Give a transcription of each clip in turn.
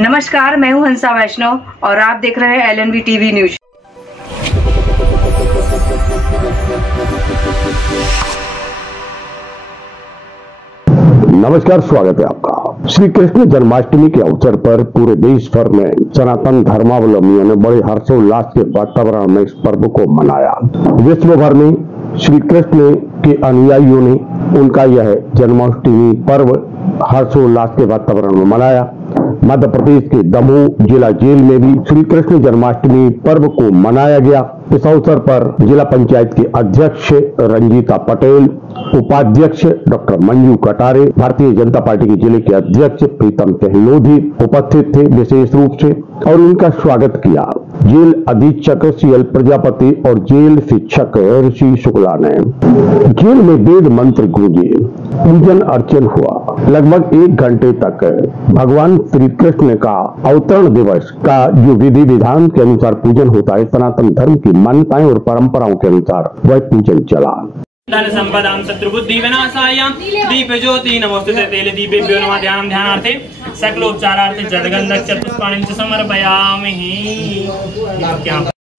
नमस्कार, मैं हूं हंसा वैष्णव और आप देख रहे हैं LNV टीवी न्यूज। नमस्कार, स्वागत है आपका। श्री कृष्ण जन्माष्टमी के अवसर पर पूरे देश भर में सनातन धर्मावलंबियों ने बड़े हर्षोल्लास के वातावरण में इस पर्व को मनाया। विश्व भर में श्री कृष्ण के अनुयायियों ने उनका यह जन्माष्टमी पर्व हर्षोल्लास के वातावरण में मनाया। मध्य प्रदेश के दमोह जिला जेल में भी श्री कृष्ण जन्माष्टमी पर्व को मनाया गया। इस अवसर पर जिला पंचायत के अध्यक्ष रंजीता पटेल, उपाध्यक्ष डॉक्टर मंजू कटारे, भारतीय जनता पार्टी के जिले के अध्यक्ष प्रीतम टहलोधी उपस्थित थे विशेष रूप से और उनका स्वागत किया। जेल अधीक्षक CL प्रजापति और जेल शिक्षक ऋषि शुक्ला ने। जेल में वेद मंत्र गूंजे, पूजन अर्चन हुआ। लगभग 1 घंटे तक भगवान श्री कृष्ण का अवतरण दिवस का जो विधि विधान के अनुसार पूजन होता है, सनातन धर्म की मान्यताएं और परंपराओं के अनुसार वह पूजन चला। धन संपदां शत्रुबुद्धि विनाशाय दीप ज्योति नमोस्तुते तेल दीपेभ्यो नमः। ध्यानं ध्यानार्थे सकलोपचारार्थे जलगन्धं च पुष्पाणि च समर्पयामि।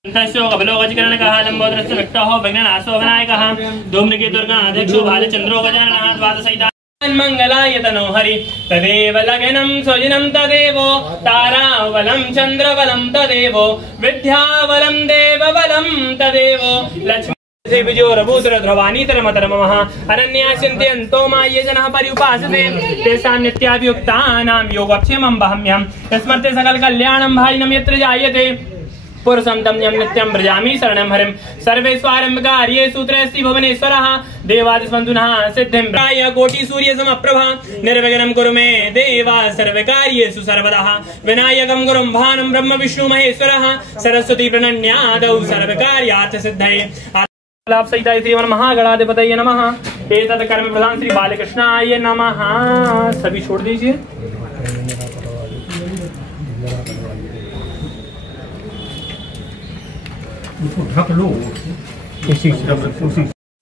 तस्यो कबलोगजकरणकः लम्बोदरस्य व्यक्तः विघ्ननाशो विनायकः धूम्रकेतुर्गणाध्यक्षो भालचन्द्रो गजाननः द्वादशैता मंगलाय तनो हरि तदेव लगनं सुजिनं तदेवो तारावलं चन्द्रवलं तदेवो विद्यावलं देवबलं तदेवो लक्ष्मी विजोरभूतर ध्रुवानीतरमतरमः अनन्यास्यन्त्यन्तो माये जनः पर्युपासते तेषां नित्याभियुक्तानां योगक्षेमं वहम्यहं स्मर्ते सकल कल्याणं भाइनं यत्र जायते पुरुषं तम्यं नित्यं व्रजामि शरणं हरिं सर्वेष्वारम्भकार्ये सूत्रेऽस्ति भुवनेश्वरः देवादिस्वन्दुनः सिद्धिं प्राय कोटि सूर्यसमप्रभा निर्विघ्नं कुरु मे देवा सर्वकार्येषु सर्वदा विनायकं गुरुं भानं ब्रह्म विष्णु महेश्वरः सरस्वती प्रणन्यादौ सर्वकार्यार्थ सिद्धये। लाभ सहिताय श्री महागणाधिपतये नमः। एतत् कर्म प्रधान श्री बालकृष्णाय नमः। सभी छोड़ दीजिए।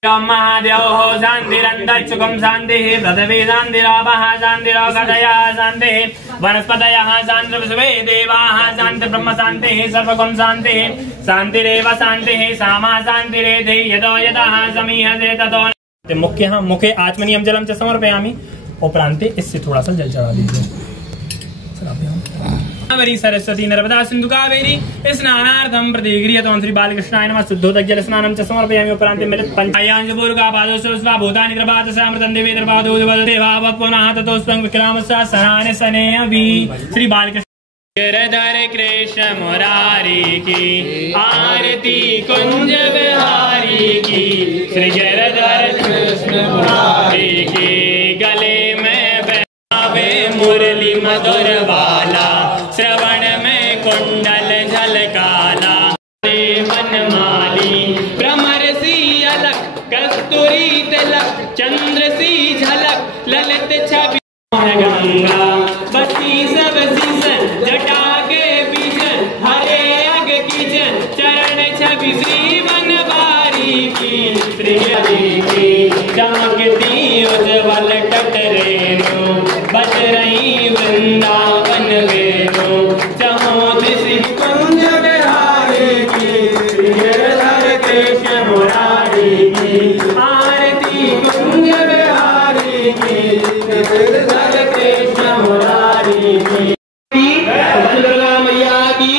महादेव हो शांतिरन्तरिक्षुकं शान्तिः पृथिवीशान्तिरापः शान्तिरोगदया शान्तिः वनस्पतयः शान्तिर्विश्वे देवाः शान्तिर्ब्रह्म शान्तिः सर्वगुण शान्तिः शान्तिरेव शान्तिः सामा शान्तिरेधि यतो यतः समीहते ततो। मुखे आत्मनियम जलम च समर्पयामि। उपरांते इससे थोड़ा सा जल चढ़ा दीजिए। सरस्वती नर्मदा सिंधु कावेरी स्नानार्थं प्रतिगृह्यतां श्री बालकृष्णाय नमः। शुद्धोदक स्नानं च समर्पयामि। उपरांते मिलित पंचायांशपूर्वका पादोस्वा भूतानि द्रवादसामृतं देवे द्रवादो देवावत्पुनः ततो स्वं विक्रामस्य सनाने सने अभि। श्री बालकृष्ण गिरधर कृष्ण मुरारी की आरती कुंज बिहारी की श्री गिरधर कृष्ण मुरारी की गले में बहवे मुरली मधुर वाला श्रवण में कुंडल झलकाला मनमाली भ्रमर सी अलग कस्तूरी तिलक चंद्र सी झलक ललित छवि गंगा बसी सब सीजन जटा के बीजन हरे अग कीजन चरण छवि श्री वनवारी की श्री हरि की चमकती उज्ज्वल टटरेनो बज रही वृंदावन वेनो जहाँ श्री कुंज बिहारी की श्री गिरधर कृष्ण मुरारी की आरती कुंज बिहारी की गिरधर कृष्ण मुरारी की। दुर्गा मैया की,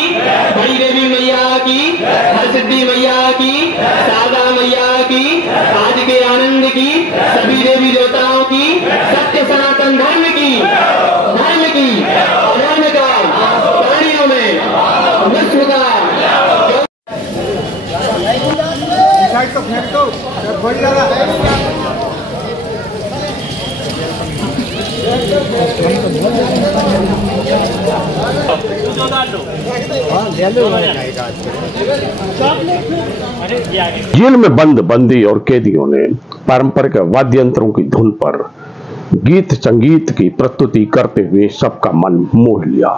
भैरवी मैया की, हरसिद्धि मैया की, शारदा मैया की, आज के आनंद की, सभी देवी देवताओं की, सत्य सनातन धर्म की धर्म का प्राणियों में विश्व का जेल में बंद बंदी और कैदियों ने पारंपरिक वाद्य यंत्रों की धुन पर गीत संगीत की प्रस्तुति करते हुए सबका मन मोह लिया।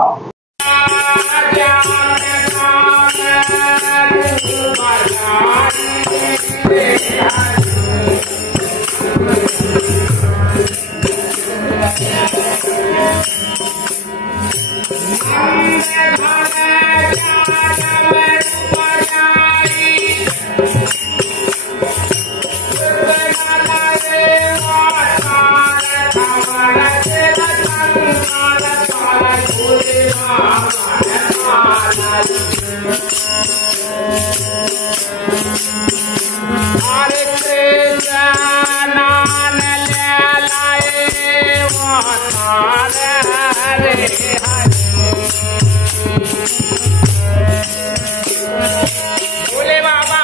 भोले बाबा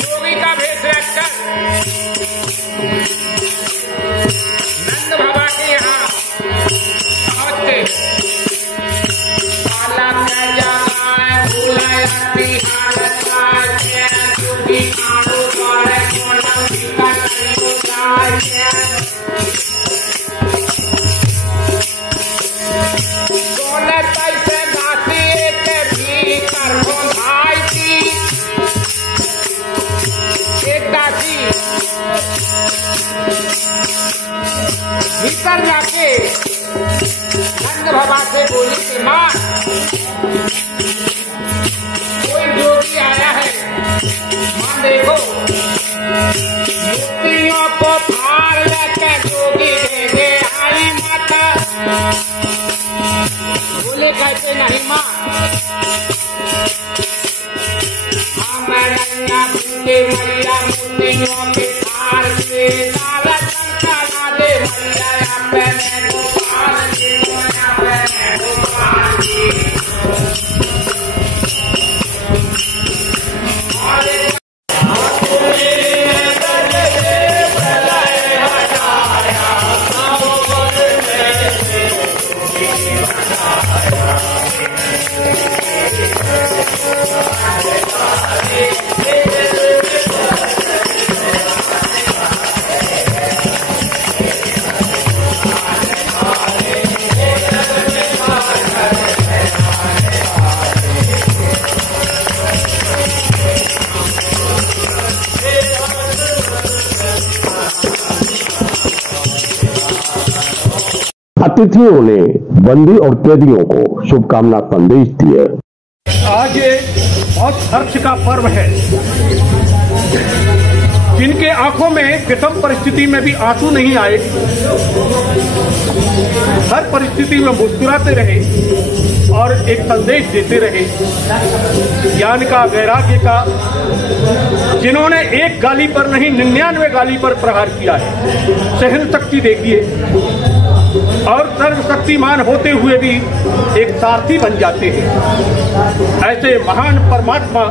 जोगी का भेष रखकर नंद बाबा के यहाँ पहुंचते। भीतर जाके नंद बाबा से बोली कि माँ कोई जोगी आया है, माँ देखो मूर्तियों को फाड़ लेकर जोगी भेजे आई माता। बोले कहते नहीं माँ, मैं नंगा भूले मैया मूर्तियों के फाड़ से लाला चमका ला दे मैया अपने गोपाल जी, अपने गोपाल जी। अतिथियों ने बंदी और कैदियों को शुभकामना संदेश दिए। आज ये बहुत हर्ष का पर्व है। जिनके आंखों में विषम परिस्थिति में भी आंसू नहीं आए, हर परिस्थिति में मुस्कुराते रहे और एक संदेश देते रहे ज्ञान का, वैराग्य का, जिन्होंने एक गाली पर नहीं 99 गाली पर प्रहार किया है। सहन शक्ति देखिए और सर्वशक्तिमान होते हुए भी एक सारथी बन जाते हैं। ऐसे महान परमात्मा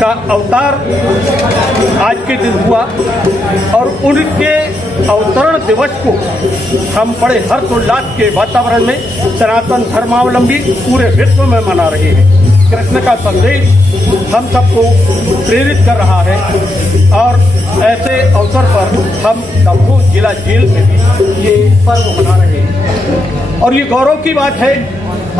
का अवतार आज के दिन हुआ और उनके अवतरण दिवस को हम बड़े हर्षोल्लास के वातावरण में सनातन धर्मावलंबी पूरे विश्व में मना रहे हैं। कृष्ण का संदेश हम सबको प्रेरित कर रहा है और ऐसे अवसर पर हम दमोह जिला जेल में भी ये पर्व मना रहे हैं। और ये गौरव की बात है,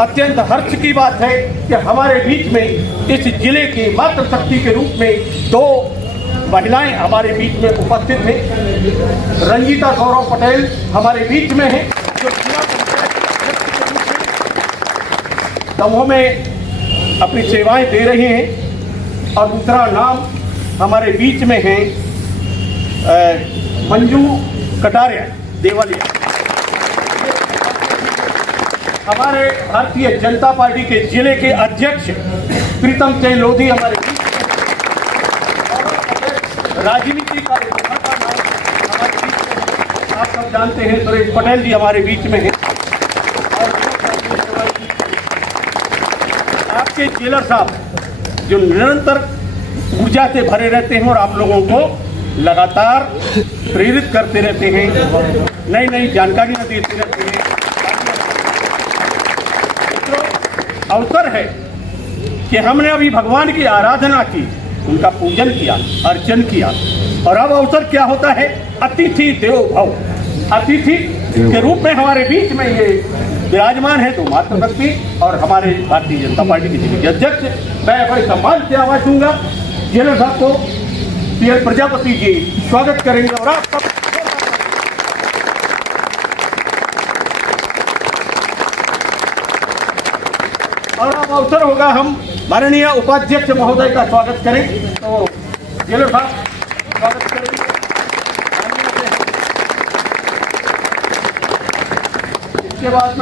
अत्यंत हर्ष की बात है कि हमारे बीच में इस जिले की मातृशक्ति के रूप में 2 महिलाएं हमारे बीच में उपस्थित हैं। रंजीता गौरव पटेल हमारे बीच में हैं, जो जिला पंचायत दमोह में अपनी सेवाएं दे रहे हैं। और दूसरा नाम हमारे बीच में है मंजू कटारिया देवालिया। हमारे भारतीय जनता पार्टी के जिले के अध्यक्ष प्रीतम चंद लोधी हमारे बीच में, राजनीति का हमारे बीच में आप सब जानते हैं सुरेश पटेल जी हमारे बीच में हैं। और आपके जेलर साहब जो निरंतर ऊर्जा से भरे रहते हैं और आप लोगों को लगातार प्रेरित करते रहते हैं, नई नई जानकारियां देते रहते हैं। अवसर है कि हमने अभी भगवान की आराधना की, उनका पूजन किया, अर्चन किया, और अब अवसर क्या होता है, अतिथि देवो भव। अतिथि के रूप में हमारे बीच में ये विराजमान है तो मातृशक्ति और हमारे भारतीय जनता पार्टी के जिले के अध्यक्ष। मैं बड़े सम्मान से आवाज दूंगा, जेलर साहब को पीएल प्रजापति जी स्वागत करेंगे और आप सब और अब अवसर होगा हम माननीय उपाध्यक्ष महोदय का स्वागत करें। तो जेलर साहब स्वागत करेंगे। इसके बाद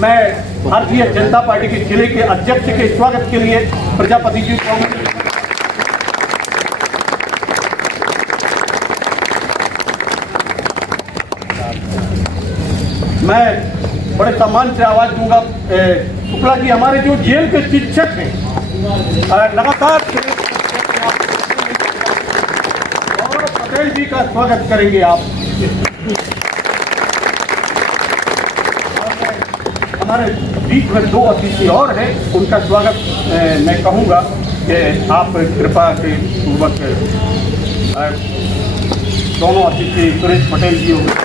मैं भारतीय जनता पार्टी के जिले के अध्यक्ष के स्वागत के लिए प्रजापति जी को मैं बड़े सम्मान से आवाज दूंगा। शुक्ला जी हमारे जो जेल के शिक्षक हैं लगातार, और पटेल जी का स्वागत करेंगे आप। हमारे बीच में दो अतिथि और हैं, उनका स्वागत मैं कहूँगा कि आप कृपा के पूर्वक दोनों अतिथि सुरेश पटेल जी होंगे।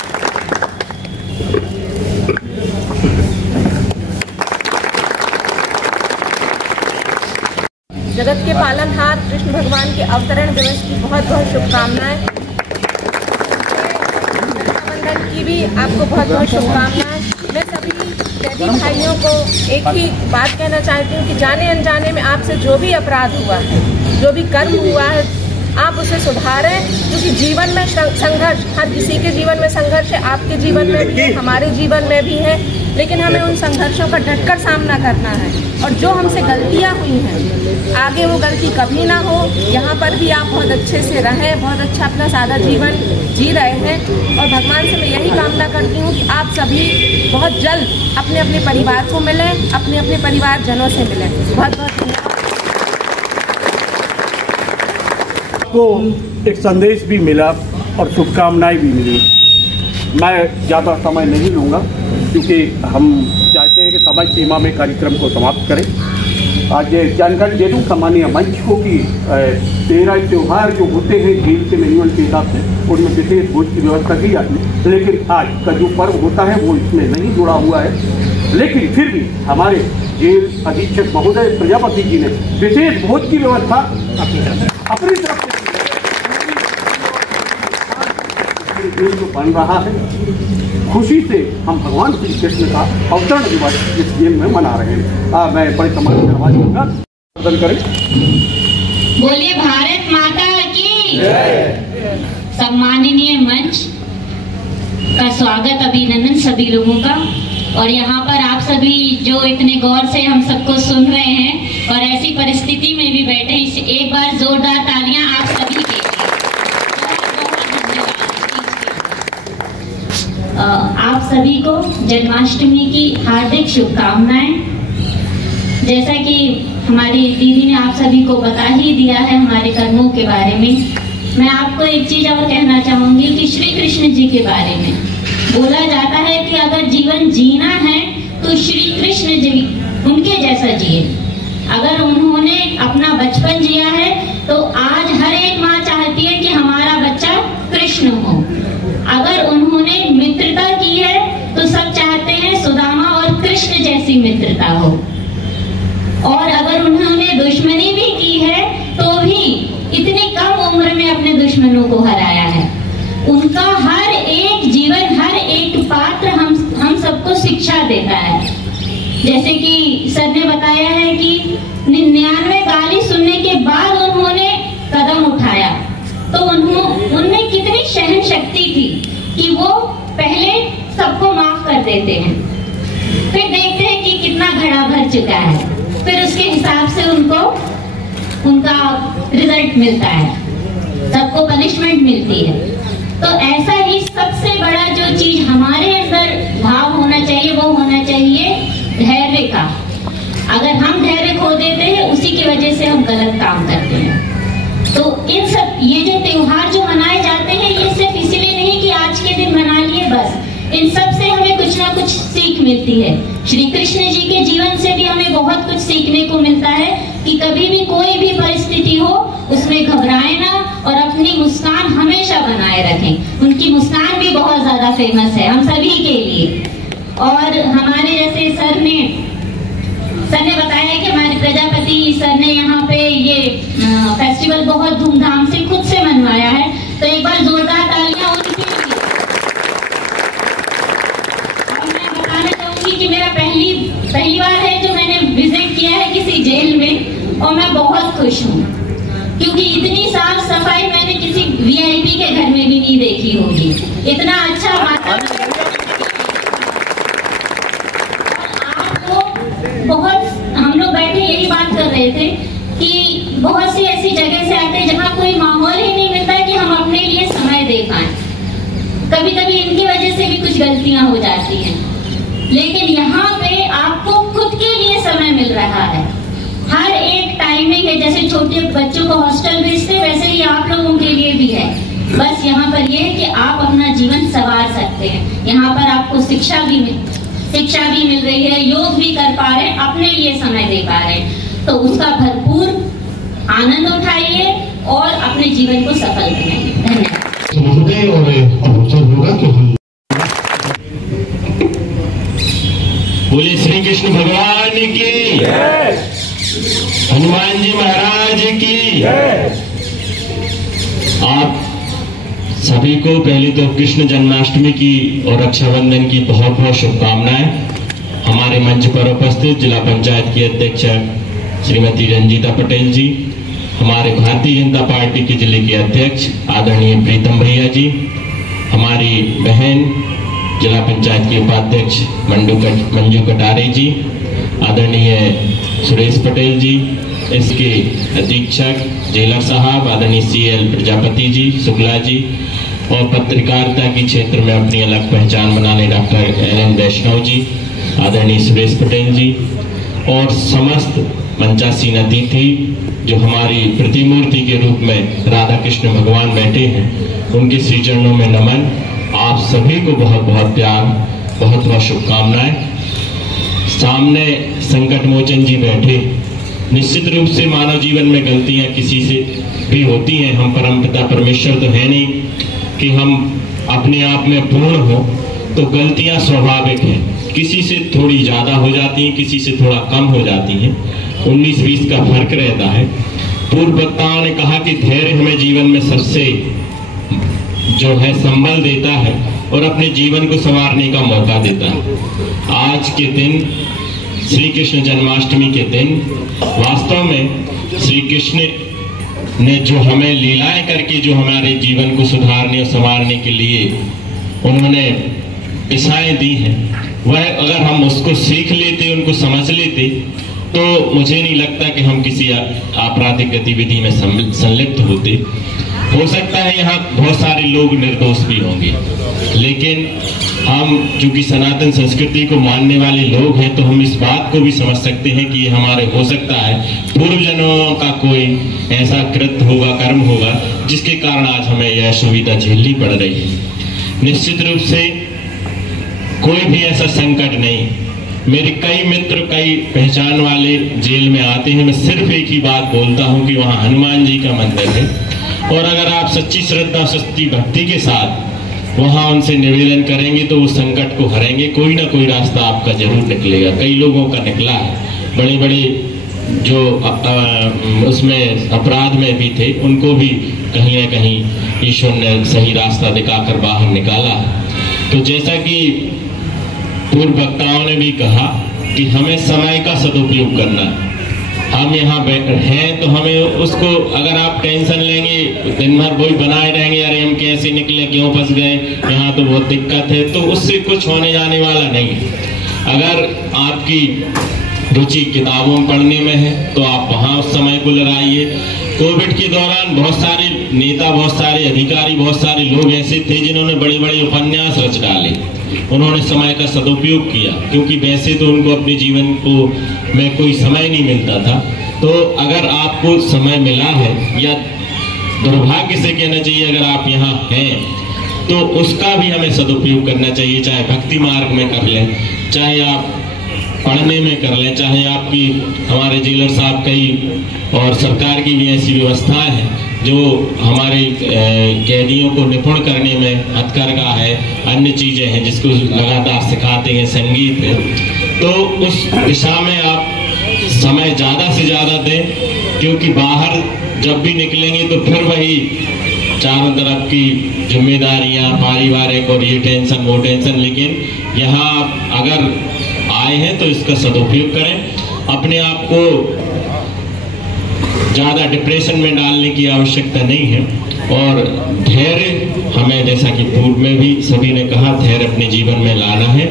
जगत के पालनहार कृष्ण भगवान के अवतरण दिवस की बहुत बहुत शुभकामनाएं। रक्षाबंधन की भी आपको बहुत बहुत शुभकामनाएं। मैं सभी कैदी भाइयों को एक ही बात कहना चाहती हूँ कि जाने अनजाने में आपसे जो भी अपराध हुआ है, जो भी कर्म हुआ है, आप उसे सुधारें, क्योंकि जीवन में संघर्ष, हर किसी के जीवन में संघर्ष है, आपके जीवन में भी है, हमारे जीवन में भी है, लेकिन हमें उन संघर्षों का डटकर सामना करना है। और जो हमसे गलतियां हुई हैं, आगे वो गलती कभी ना हो। यहाँ पर भी आप बहुत अच्छे से रहें, बहुत अच्छा अपना सादा जीवन जी रहे हैं, और भगवान से मैं यही कामना करती हूँ कि आप सभी बहुत जल्द अपने अपने परिवार को मिलें, अपने अपने परिवारजनों से मिलें। बहुत बहुत धन्यवाद। को एक संदेश भी मिला और शुभकामनाएं भी मिली। मैं ज़्यादा समय नहीं लूँगा क्योंकि हम चाहते हैं कि समय सीमा में कार्यक्रम को समाप्त करें। आज जानकारी दे दूँ सामान्य मंच को कि 13 त्यौहार जो होते हैं जेल के मैनुअल के हिसाब से, उनमें विशेष भोज की व्यवस्था की जाती है, लेकिन आज का जो पर्व होता है वो इसमें नहीं जुड़ा हुआ है। लेकिन फिर भी हमारे जेल अधीक्षक महोदय प्रजापति जी ने विशेष भोज की व्यवस्था अपनी तरफ से जेल जो बन रहा है, खुशी से हम भगवान श्री कृष्ण का अवतरण दिवस इस जेल में मना रहे हैं। मैं बड़े सम्मान से आवाज दूंगा, करें। बोलिए भारत माता की। सम्माननीय मंच का स्वागत, अभिनंदन सभी लोगों का। और यहाँ पर आप सभी जो इतने गौर से हम सबको सुन रहे हैं और ऐसी परिस्थिति में भी बैठे, एक बार जोरदार तालियां आप सभी के लिए। आप सभी को जन्माष्टमी की हार्दिक शुभकामनाएं। जैसा कि हमारी दीदी ने आप सभी को बता ही दिया है हमारे कर्मों के बारे में, मैं आपको एक चीज और कहना चाहूंगी कि श्री कृष्ण जी के बारे में बोला जाता है कि अगर जीवन जीना है तो श्री कृष्ण जी उनके जैसा जिए। अगर उन्होंने अपना बचपन जिया है तो आज हर एक माँ चाहती है कि हमारा बच्चा कृष्ण हो। अगर उन्होंने मित्रता की है तो सब चाहते हैं सुदामा और कृष्ण जैसी मित्रता हो। और अगर उन्होंने दुश्मनी भी की है तो भी इतनी कम उम्र में अपने दुश्मनों को हराया है। उनका हर एक जीवन, हर एक पात्र हम सबको शिक्षा देता है। जैसे कि सर ने बताया है कि 99 गाली सुनने के बाद उन्होंने कदम उठाया, तो उनमें कितनी सहन शक्ति थी कि वो पहले सबको माफ कर देते हैं, फिर देखते हैं कि कितना घड़ा भर चुका है, फिर उसके हिसाब से उनका रिजल्ट मिलता है, सबको पनिशमेंट मिलती है। तो ऐसा ही सबसे बड़ा जो चीज हमारे अंदर भाव होना चाहिए वो होना चाहिए धैर्य का। अगर हम धैर्य खो देते हैं उसी की वजह से हम गलत काम करते हैं। तो इन सब ये जो त्योहार जो मनाए जाते हैं ये सिर्फ इसलिए नहीं कि आज के दिन मना लिए बस, इन सब से हमें कुछ ना कुछ सीख मिलती है। श्री कृष्ण जी के जीवन से भी हमें बहुत कुछ सीखने को मिलता है कि कभी भी कोई भी परिस्थिति हो उसमें घबराए ना और अपनी मुस्कान हमेशा बनाए रखें। उनकी मुस्कान भी बहुत ज्यादा फेमस है हम सभी के लिए। और हमारे जैसे सर ने बताया कि हमारे प्रजापति सर ने यहाँ पे ये फेस्टिवल बहुत धूमधाम से खुद से मनवाया है, तो एक बार जोरदार तालियां उनके लिए। और मैं बताना चाहूंगी कि मेरा पहली बार है जो मैंने विजिट किया है साफ सफाई मैंने किसी वीआईपी के घर में भी नहीं देखी होगी। इतना अच्छा वातावरण। आपको बहुत, हम लोग बैठे यही बात कर रहे थे कि बहुत सी ऐसी जगह से आते हैं जहाँ कोई माहौल ही नहीं मिलता कि हम अपने लिए समय दे पाए। कभी कभी इनकी वजह से भी कुछ गलतियां हो जाती हैं, लेकिन यहाँ पे आपको खुद के लिए समय मिल रहा है। हर एक टाइमिंग है, जैसे छोटे बच्चों को हॉस्टल भेजते वैसे ही आप लोगों के लिए भी है। बस यहाँ पर ये है कि आप अपना जीवन संवार सकते हैं। यहाँ पर आपको शिक्षा भी मिल रही है, योग भी कर पा रहे हैं, अपने लिए समय दे पा रहे हैं, तो उसका भरपूर आनंद उठाइए और अपने जीवन को सफल बनाइए। धन्यवाद। और अवसर होगा तो हम बोले श्री कृष्ण भगवान की, हनुमान जी महाराज की। आप सभी को पहले तो कृष्ण जन्माष्टमी की और रक्षाबंधन की बहुत बहुत शुभकामनाएं। हमारे मंच पर उपस्थित जिला पंचायत की अध्यक्ष श्रीमती रंजीता पटेल जी, हमारे भारतीय जनता पार्टी के जिले के अध्यक्ष आदरणीय प्रीतम भैया जी, हमारी बहन जिला पंचायत के उपाध्यक्ष मंजू कटारे जी, आदरणीय सुरेश पटेल जी, इसके अधीक्षक जेलर साहब आदरणीय CL प्रजापति जी, शुक्ला जी, और पत्रकारिता के क्षेत्र में अपनी अलग पहचान बनाने डॉक्टर LN वैष्णव जी, आदरणीय सुरेश पटेल जी, और समस्त मंचासीन अतिथि जो हमारी प्रतिमूर्ति के रूप में राधा कृष्ण भगवान बैठे हैं, उनके श्री चरणों में नमन। आप सभी को बहुत बहुत प्यार, बहुत बहुत शुभकामनाएं। सामने संकट मोचन जी बैठे। निश्चित रूप से मानव जीवन में गलतियां किसी से भी होती हैं। हम परमपिता परमेश्वर तो है नहीं कि हम अपने आप में पूर्ण हो, तो गलतियां स्वाभाविक हैं। किसी से थोड़ी ज्यादा हो जाती हैं, किसी से थोड़ा कम हो जाती हैं। 19-20 का फर्क रहता है। पूर्व वक्ताओं ने कहा कि धैर्य हमें जीवन में सबसे जो है संबल देता है और अपने जीवन को संवारने का मौका देता है। आज के दिन श्री कृष्ण जन्माष्टमी के दिन वास्तव में श्री कृष्ण ने जो हमें लीलाएं करके जो हमारे जीवन को सुधारने और संवारने के लिए उन्होंने दिशाएं दी हैं, वह अगर हम उसको सीख लेते, उनको समझ लेते, तो मुझे नहीं लगता कि हम किसी आपराधिक गतिविधि में संलिप्त होते। हो सकता है यहाँ बहुत सारे लोग निर्दोष भी होंगे, लेकिन हम चूंकि सनातन संस्कृति को मानने वाले लोग हैं, तो हम इस बात को भी समझ सकते हैं कि ये हमारे हो सकता है पूर्व जन्मों का कोई ऐसा कृत्य होगा, कर्म होगा, जिसके कारण आज हमें यह असुविधा झेलनी पड़ रही है। निश्चित रूप से कोई भी ऐसा संकट नहीं। मेरे कई मित्र, कई पहचान वाले जेल में आते हैं। मैं सिर्फ एक ही बात बोलता हूँ कि वहाँ हनुमान जी का मंदिर है, और अगर आप सच्ची श्रद्धा, सच्ची भक्ति के साथ वहाँ उनसे निवेदन करेंगे तो वो संकट को हरेंगे। कोई ना कोई रास्ता आपका जरूर निकलेगा। कई लोगों का निकला है। बड़े बड़े जो उसमें अपराध में भी थे, उनको भी कहीं ना कहीं ईश्वर ने सही रास्ता दिखाकर बाहर निकाला। तो जैसा कि पूर्व वक्ताओं ने भी कहा कि हमें समय का सदुपयोग करना है। हम यहाँ हैं तो हमें उसको, अगर आप टेंशन लेंगे दिन भर वही बनाए रहेंगे, अरे हम कैसे निकले, क्यों फंस गए, यहाँ तो बहुत दिक्कत है, तो उससे कुछ होने जाने वाला नहीं। अगर आपकी रुचि किताबों पढ़ने में है तो आप वहाँ उस समय को लगाइए। कोविड के दौरान बहुत सारे नेता, बहुत सारे अधिकारी, बहुत सारे लोग ऐसे थे जिन्होंने बड़े बड़े उपन्यास रच डाले। उन्होंने समय का सदुपयोग किया, क्योंकि वैसे तो उनको अपने जीवन को में कोई समय नहीं मिलता था। तो अगर आपको समय मिला है, या दुर्भाग्य से कहना चाहिए अगर आप यहाँ हैं, तो उसका भी हमें सदुपयोग करना चाहिए। चाहे भक्ति मार्ग में कर लें, चाहे आप पढ़ने में कर लें, चाहे आपकी, हमारे जेलर साहब कई और सरकार की भी ऐसी व्यवस्थाएं हैं जो हमारे कैदियों को निपुण करने में हथकरघा है, अन्य चीजें हैं जिसको लगातार सिखाते हैं, संगीत है। तो उस दिशा में आप समय ज्यादा से ज्यादा दें, क्योंकि बाहर जब भी निकलेंगे तो फिर वही चारों तरफ की जिम्मेदारियां, पारिवारिक और ये टेंशन वो टेंशन। लेकिन यहाँ आप अगर आए हैं तो इसका सदुपयोग करें। अपने आप को ज़्यादा डिप्रेशन में डालने की आवश्यकता नहीं है। और धैर्य हमें, जैसा कि पूर्व में भी सभी ने कहा, धैर्य अपने जीवन में लाना है।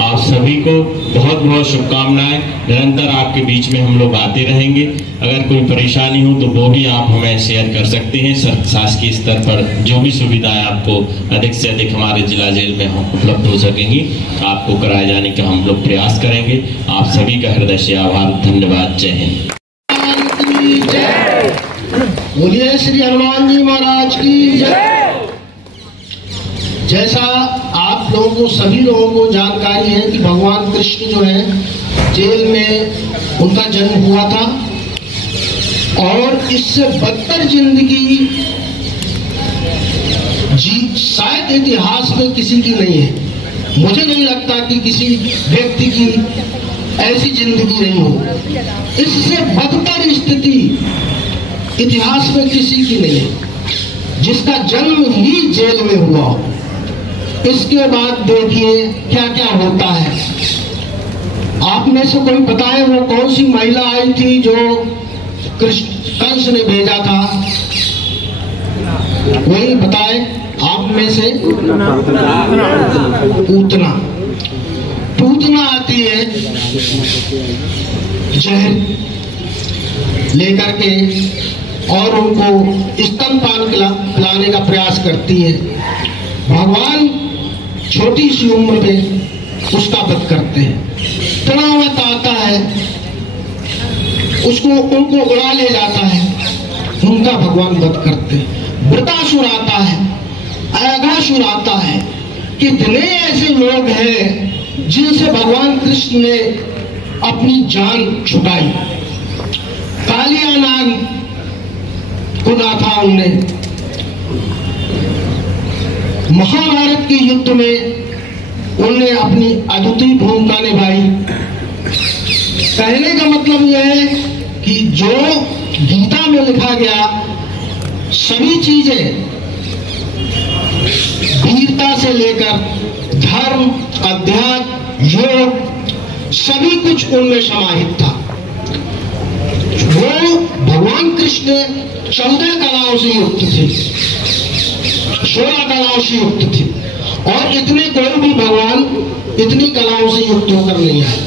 आप सभी को बहुत बहुत शुभकामनाएं। निरंतर आपके बीच में हम लोग आते रहेंगे। अगर कोई परेशानी हो तो वो भी आप हमें शेयर कर सकते हैं। शासकीय स्तर पर जो भी सुविधाएं आपको अधिक से अधिक हमारे जिला जेल में उपलब्ध हो सकेंगी, आपको कराए जाने का हम लोग प्रयास करेंगे। आप सभी का हृदय से आभार, धन्यवाद। जय हिंद। बोलिए श्री हनुमान जी महाराज की जय। जैसा आप लोगों को, सभी लोगों को जानकारी है कि भगवान कृष्ण जो है जेल में उनका जन्म हुआ था और इससे बदतर जिंदगी शायद इतिहास में किसी की नहीं है। मुझे नहीं लगता कि किसी व्यक्ति की ऐसी जिंदगी नहीं हो। इससे बदतर स्थिति इतिहास में किसी की नहीं है, जिसका जन्म ही जेल में हुआ हो। इसके बाद देखिए क्या क्या होता है। आप में से कोई बताए वो कौन सी महिला आई थी जो कंस ने भेजा था? वही बताए आप में से। पूतना आती है जहर लेकर के और उनको स्तनपान पिलाने का प्रयास करती है। भगवान छोटी सी उम्र में उसका वध करते हैं। तनावत आता है, उनको उड़ा ले जाता है, उनका भगवान वध करते हैं। वृतासुर आता है, अघासुर आता है। कितने ऐसे लोग हैं जिनसे भगवान कृष्ण ने अपनी जान छुटाई। कालिया नाग गुना था उनने। महाभारत के युद्ध में उनने अपनी अद्वितीय भूमिका निभाई। कहने का मतलब यह है कि जो गीता में लिखा गया सभी चीजें, वीरता से लेकर धर्म, अध्यात्म, योग, सभी कुछ उनमें समाहित था। वो भगवान कृष्ण 14 कलाओं से युक्त थे, 16 कलाओं से युक्त थे और इतने कोई भी भगवान इतनी कलाओं से युक्त होकर नहीं आए।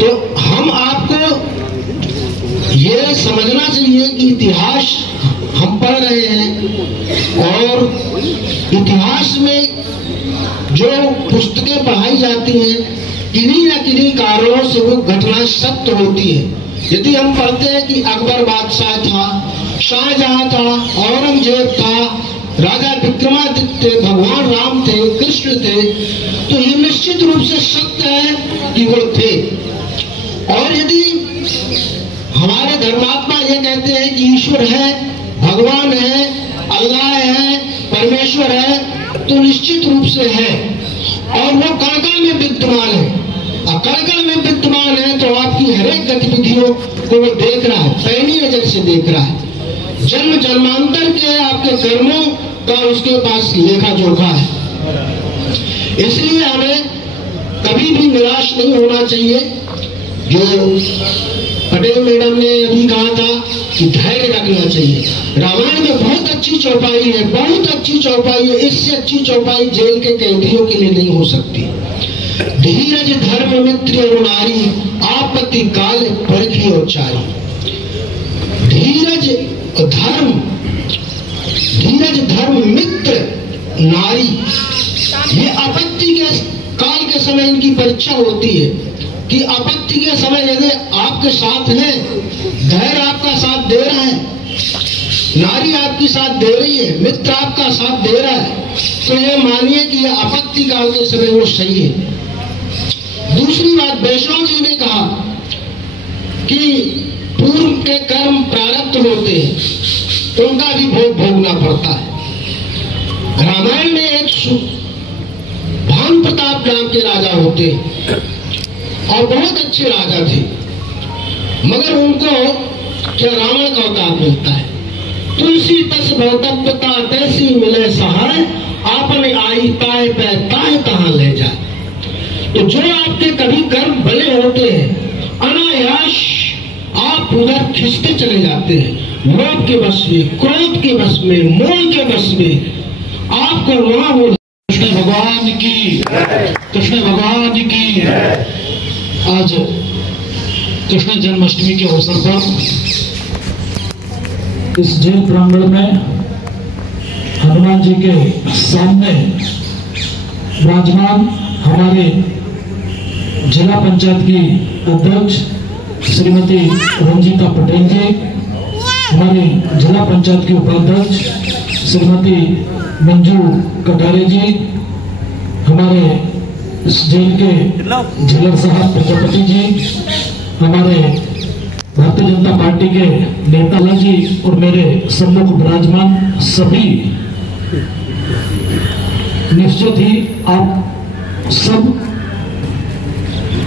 तो हम आपको ये समझना चाहिए कि इतिहास हम पढ़ रहे हैं और इतिहास में जो पुस्तकें पढ़ाई जाती हैं किन्हीं न किन्हीं कारणों से वो घटना सत्य होती है। यदि हम पढ़ते हैं कि अकबर बादशाह था, शाहजहां था, औरंगजेब था, राजा विक्रमादित्य, भगवान राम थे, कृष्ण थे, तो ये निश्चित रूप से सत्य है कि वो थे। और यदि हमारे धर्मात्मा ये कहते हैं कि ईश्वर है, भगवान है, अल्लाह है, परमेश्वर है, तो निश्चित रूप से है और वो कण-कण में विद्यमान है। कण-कण में विद्यमान है तो आपकी हर एक गतिविधियों को वो देख रहा है, पैनी नजर से देख रहा है। जन्म जन्मांतर के आपके कर्मों का उसके पास लेखा जोखा है। इसलिए हमें कभी भी निराश नहीं होना चाहिए। जो पटेल मैडम ने अभी कहा था कि धैर्य रखना चाहिए। रामायण में बहुत अच्छी चौपाई है, बहुत अच्छी चौपाई है। इससे अच्छी चौपाई जेल के कैदियों के लिए नहीं हो सकती। धीरज धर्म मित्र और नारी, आपत्ति काल परखी और चारी। धीरज धर्म मित्र नारी, ये आपत्ति के काल के समय इनकी परीक्षा होती है कि आपत्ति के समय यदि आपके साथ है, धैर्य आपका साथ दे रहा है, नारी आपकी साथ दे रही है, मित्र आपका साथ दे रहा है, तो ये मानिए कि ये आपत्ति काल के समय वो सही है। दूसरी बात, वैष्णव जी ने कहा कि पूर्व के कर्म प्रारब्ध होते हैं, उनका भी भोग भोगना पड़ता है। रामायण में एक भानु प्रताप नाम के राजा होते हैं और बहुत अच्छे राजा थे, मगर उनको क्या रावण का अवतार मिलता है। तुलसी तस भवतत्वता तैसी मिले सहाय, आपने आई ताए पे ताए तहां ले जाए। तो जो आपके कभी कर्म भले होते हैं, अनायास आप उधर घिसते चले जाते हैं, लोभ के वश में, क्रोध के वश में, मोह के वश में आपको वहां वो कृष्ण भगवान की, कृष्ण भगवान की। आज कृष्ण जन्माष्टमी के अवसर पर इस जेल प्रांगण में हनुमान जी के सामने विराजमान हमारे जिला पंचायत की अध्यक्ष श्रीमती रंजीता पटेल जी, हमारे जिला पंचायत की उपाध्यक्ष श्रीमती मंजू कटारे जी, हमारे इस जेल के जेलर साहब प्रजापति जी, हमारे भारतीय जनता पार्टी के नेता जी और मेरे सम्मुख विराजमान सभी, निश्चित ही आप सब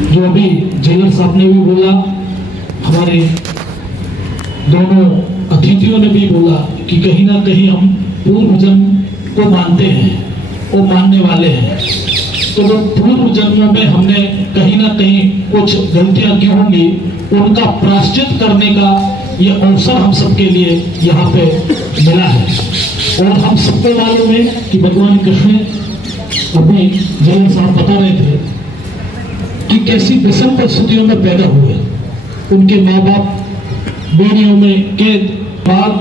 जो अभी जेलर साहब ने भी बोला, हमारे दोनों अतिथियों ने भी बोला कि कहीं ना कहीं हम पूर्व जन्म को मानते हैं और मानने वाले हैं, तो वो पूर्व जन्मों में हमने कहीं ना कहीं कुछ गलतियां की होंगी, उनका प्रायश्चित करने का ये अवसर हम सबके लिए यहाँ पे मिला है। और हम सबको मालूम है कि भगवान कृष्ण अभी जेल साहब बता रहे थे कि कैसी विषम परिस्थितियों में पैदा हुए, उनके माँ बाप बेड़ियों में कैद, बाद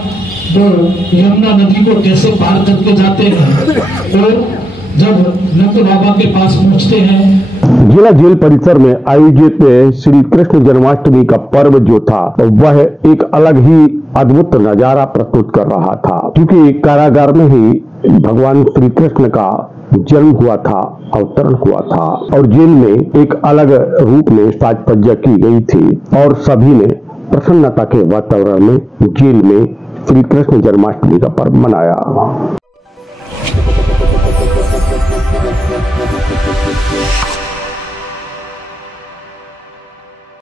वो यमुना नदी को कैसे पार करके जाते हैं और जब नंद बाबा के पास पहुंचते हैं। जिला जेल परिसर में आयोजित श्री कृष्ण जन्माष्टमी का पर्व जो था वह एक अलग ही अद्भुत नजारा प्रस्तुत कर रहा था, क्योंकि कारागार में ही भगवान श्री कृष्ण का जन्म हुआ था, अवतरण हुआ था और जेल में एक अलग रूप में साज सज्जा की गई थी और सभी ने प्रसन्नता के वातावरण में जेल में श्री कृष्ण जन्माष्टमी का पर्व मनाया।